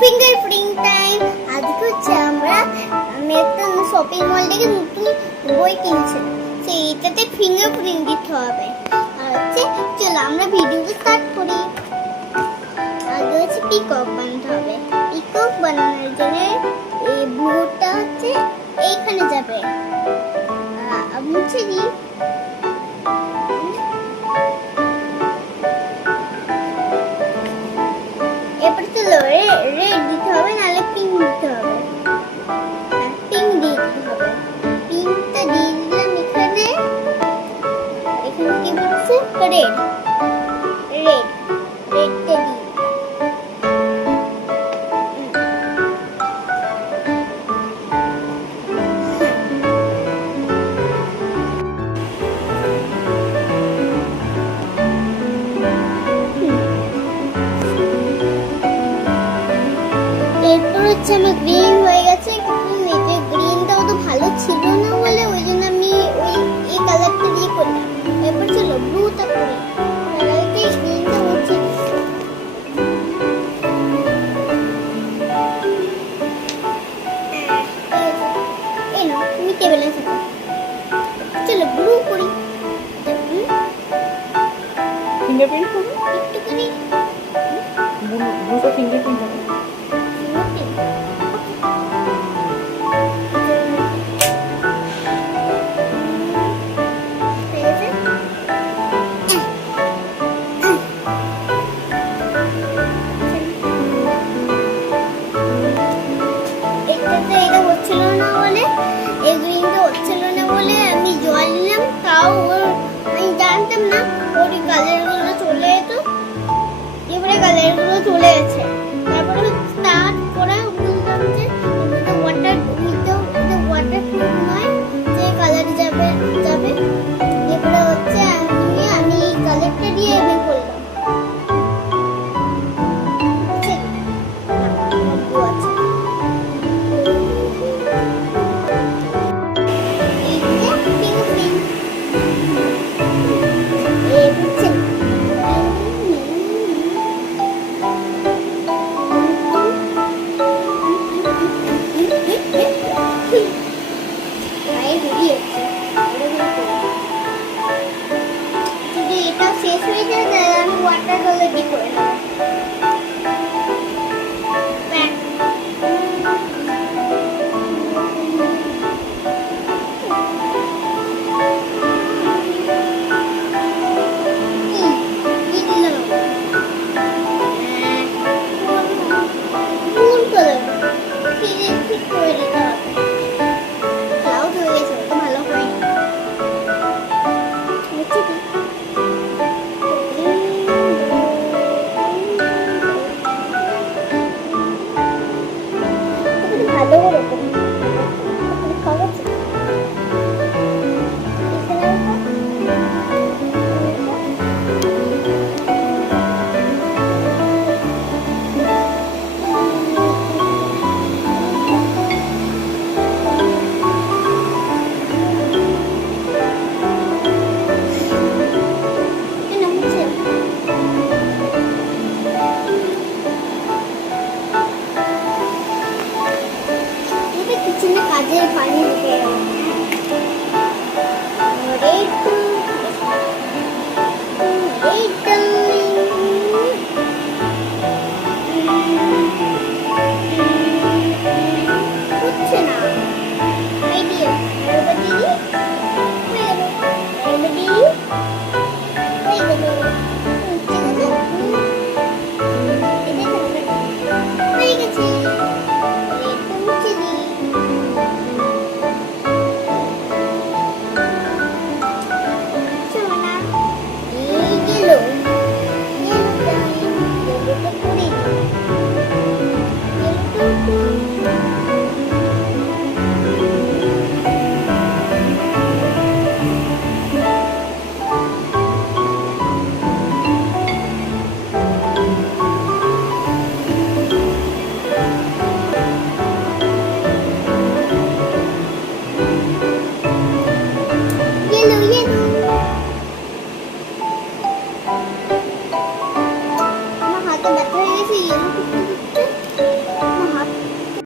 Fingerprint time. আজকে হচ্ছে আমি একটা শপিং মল থেকে নতুন বই কিনছিলাম, সেইটাতে ফিঙ্গারপ্রিন্ট দিতে হবে। আর হচ্ছে চলো আমরা ভিডিওটা স্টার্ট করি। আগে হচ্ছে পিকক বানাতে হবে। পিকক বানানোর জন্য এই ব্লুটা হচ্ছে এইখানে যাবে। মুছে দিই। এরপর চলো রেড দিতে হবে, নাহলে পিঙ্ক দিতে হবে। পিঙ্ক দিয়ে দিতে হবে। পিঙ্কটা দিয়ে দিলাম এখানে। এখানে কি বলছে? রেড রেড রেডটা দিই। এরপর হচ্ছে আমার গ্রিন হয়ে গেছে, কিন্তু নিজে গ্রিনটাও তো ভালো ছিল না বলে ওই জন্য আমি এই কালারটা দিয়ে করলাম। এরপর চলো ব্লুটা করি। গ্রিনটা হচ্ছে এই নাও, তুমি টেবিলে থাকো। চলো ব্লু করি। ফিঙ্গারপ্রিন্ট করবো, একটু করি। ব্লুটা ফিঙ্গারপ্রিন্ট হবে। এটা হচ্ছিল না বলে, এই গ্রিনটা হচ্ছিল না বলে আমি জল নিলাম, তাও আমি জানতাম না ওর কালারগুলো চলে যেত। এবারে কালারগুলো চলে গেছে। তারপরে স্টার্ট করা বুঝলাম যে ওয়াটার প্রুফ নয়, যে কালার যাবে। এবারে হচ্ছে আমি কালারটা দিয়ে বের করলাম। যদি এটা শেষ হয়ে যায় তাহলে আমি ওয়াটার কালার দিয়ে করে নেবো। ভালো করে খাওয়া কিচেনে কাজের পানি